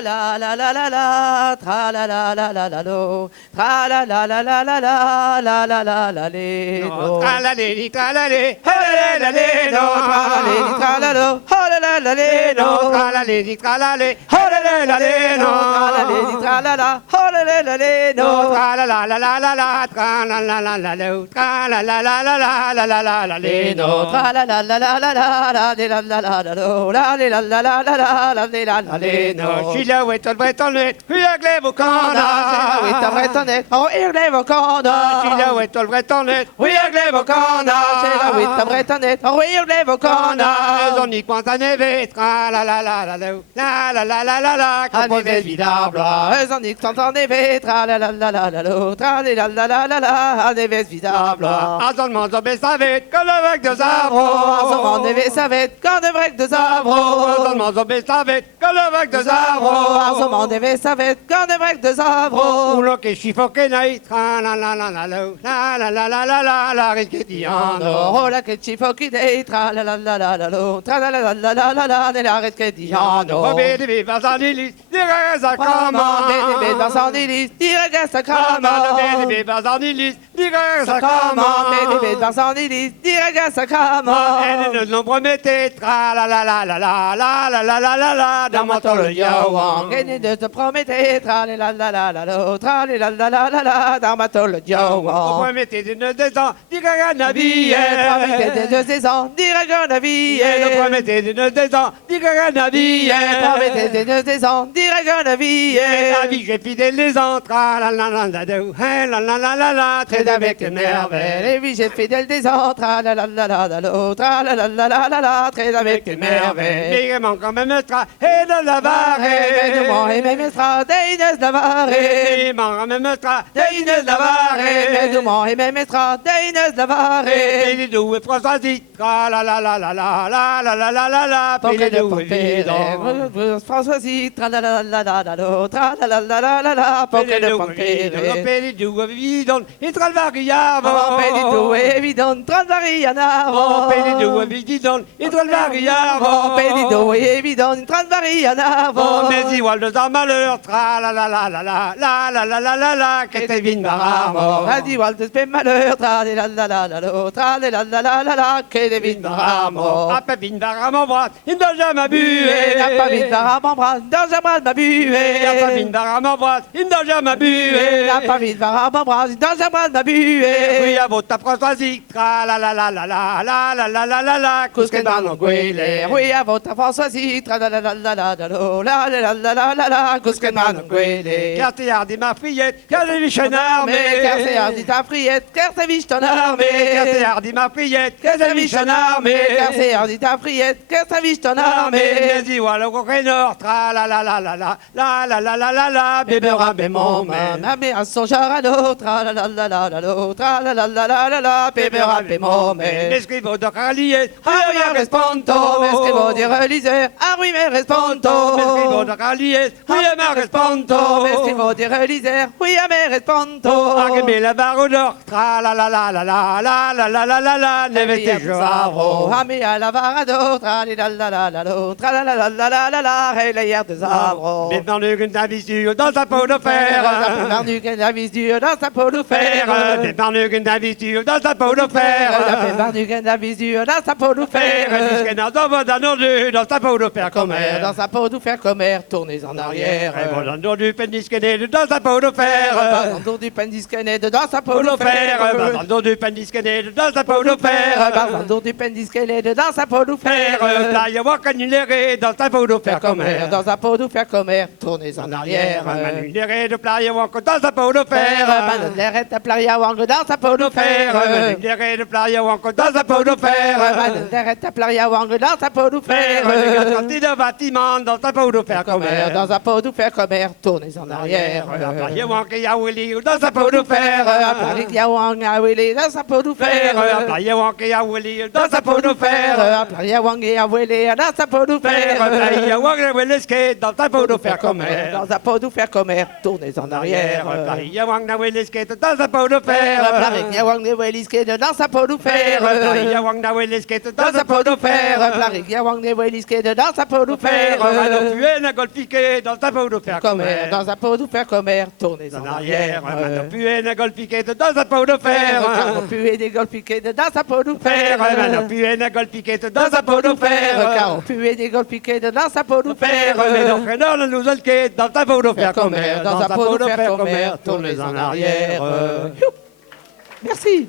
La la la la la, tra la la la la la lo, tra la la la la la la, la la la la le, do. Tra la le, tra la le, ho la la le, Do, tra la le, tra la lo, ho la la la le, do. tra la le, tra la le, ho la la le, Do, tra la le, tra la la, ho la la la le, do. tra la la la la la la, tra la la la la la, tra la la la la la la la la la le, Do, tra la la la la la la, la de la la la la do, la de la la la la la, la de la la le, do. Sheila wait on wait on it, we are glad we can. With the bretonnet, oh, il levo cona. Sheila wait on wait on it, we are glad we C'era with the can. bretonnet, oh, il levo cona. On y quanta neve, tra la la la la la la la la la la, composé vidable. Eux en y t'entends des vétra, la la la la la la, tra la la la la la, des vêtements vidables. Assolement de savait que le bec de Assolement Zavro. des vaissavettes, quand de break de Zavro. Assolement de savait que le bec de Zavro. Assolement des vaissavettes, quand de break de Zavro. Uno che scifoche nei, tra la la la la la la la la la la la richiediano. Oh, la che ci focchi dei, tra la la la la la la, tra la la la la la la, nella rete che diano. Va bene, viva Zanili, dire sa cama. Bene, Barzanilis, dire che sta Va cama. bene, viva Zanili, dire sa Cama, cama. bene, Barzanilis, dire che sta cama. Elle non promettait, tra la la la la la la la la la la la, dans mon tolo yawan. Che ne te promette, tra le la la la la la, tra le la la la la la, dans ma tolo On Joe. promettait d'une des ans, dire un navire. Promettez de 2 ans, dire que la vie Elle est. promettait d'une des ans, dire un navire. Promettez de 2 ans, dire que la vie La est. vie, j'ai fidèle les ans, tra la la la la la la la la la, très avec merveille. Les vies, j'ai fidèle des ans, tra la la la la la la, tra la la la la la la, très avec merveille. Mais il manque quand même tra et de la De moi varée. et mes maîtres, d'Inès Navarre. Il manque quand même tra D'Inès Navarre. De moi et mes maîtres, d'Inès Navarre. Et les deux François dit, tra la la la la la la la la la la la, puis les deux évidents. Françoisie, tra la la la la la la, tra la la la la la la, pour que le pampere. Puis les deux évidents, et tra le variable. Pedito évident, Transvarianavo. Puis les deux évidents, et tra le variable. Pedito évident, Transvarianavo. Mais igual de ta malheur, tra la la la la la la la la la la la, que te vin baramo. Adi Walter pe malheur, tra la la la la la, tra la la la la la, que de vin baramo. Après vin baramo, bras, il n'a jamais bu. N'a pas vin baramo, bras, dans un bras de ma buée. Après vin baramo, bras, il n'a jamais bu. N'a pas vin baramo, bras, dans un bras de ma buée. Oui, à votre Françoisie, tra la la la la la la la la la la la, Cusque dans guele, oui, à votre Françoisie, tra la la la la la la la la la la la la, cusque dans guele. car t'es hardi ma fillette, car t'es viche en armée. Car c'est hardi ta friette, car c'est viche ton car t'es armée. hardi ma fillette, car t'es viche en armée. Car c'est hardi ta friette, car c'est viche ton Mais armée. dis, voilà, au nord, tra la la la la la la la la la la la, bébé rabé mon man. Ma mère a son genre à l'autre, la la la la la l'autre, la la la la la la, bébé rappé mon mère. L'escrivo de Carlier, Ah oui, mais responto, mais ce que vous dire liseur, ah oui, mais responto. l'escrivo de Carlier, oui, ma responto. Mais ce que vous dire liseur, oui, mais responto. Agme la barre d'or, tra la la la la la la la la la la la, nevete joaro. Ah mais à la varado, tra la la la la la, tra la la la la la la la, et les hier de Zavro. Maintenant, le gun visure dans sa peau de fer. Perdu que la vis dure dans sa peau de fer. Maintenant, le gun visure dans sa peau de fer. Perdu que la vis dure dans sa peau de fer. Jusqu'à dans sa peau de fer comme air. Dans sa peau de fer comme air, tournez en arrière. Dans du pendisquené dans sa peau de fer. Dans du pendisquené dans sa peau Peau de de fer. fer. Dans du pendisquené dans sa peau de fer. Dans du pendisquené dans sa peau de fer. Là, il y a moi canuléré dans sa peau de fer comme air. Dans sa peau de fer comme air, tournez en arrière. Manuléré de playa wanko dans sa peau de fer. Manuléré de playa wanko dans sa peau de fer. Manuléré de playa wanko dans sa peau de fer. Manuléré de playa wanko dans sa peau de fer. Sorti de bâtiment dans sa peau de fer comme air. Dans sa peau de fer comme air, tournez en arrière. Playa wanko ya willy dans sa peau de fer. Paris Yawang a Willy dans sa peau de fer. Playa wanko ya willy dans sa peau de fer. Paris Yawang a Willy dans sa peau de fer. Playa wanko ya skate dans sa peau de fer comme air. Dans sa peau de fer comme air, tournez en arrière. Playa wanko ya skate dans sa peau de fer. Paris Yawang a Willy skate dans sa peau de fer. Playa wanko ya skate dans sa peau de fer. Paris Yawang a Willy skate dans sa peau de fer. Alors tu es un golfiqué dans un pot de fer commère, dans un pot de fer commère, tournez en en arrière, arrière. maintenant puer une gueule piquée dans un pot de fer. Car on pue des gueules piquées dans un pot de Fer, maintenant fer. puer une gueule piquée dans un pot de fer. Car on pue des gueules piquées dans un pot de Fer, mais donc dans le nous quai, dans un pot de fer commère, dans un pot de fer commère, tournez en arrière. Merci.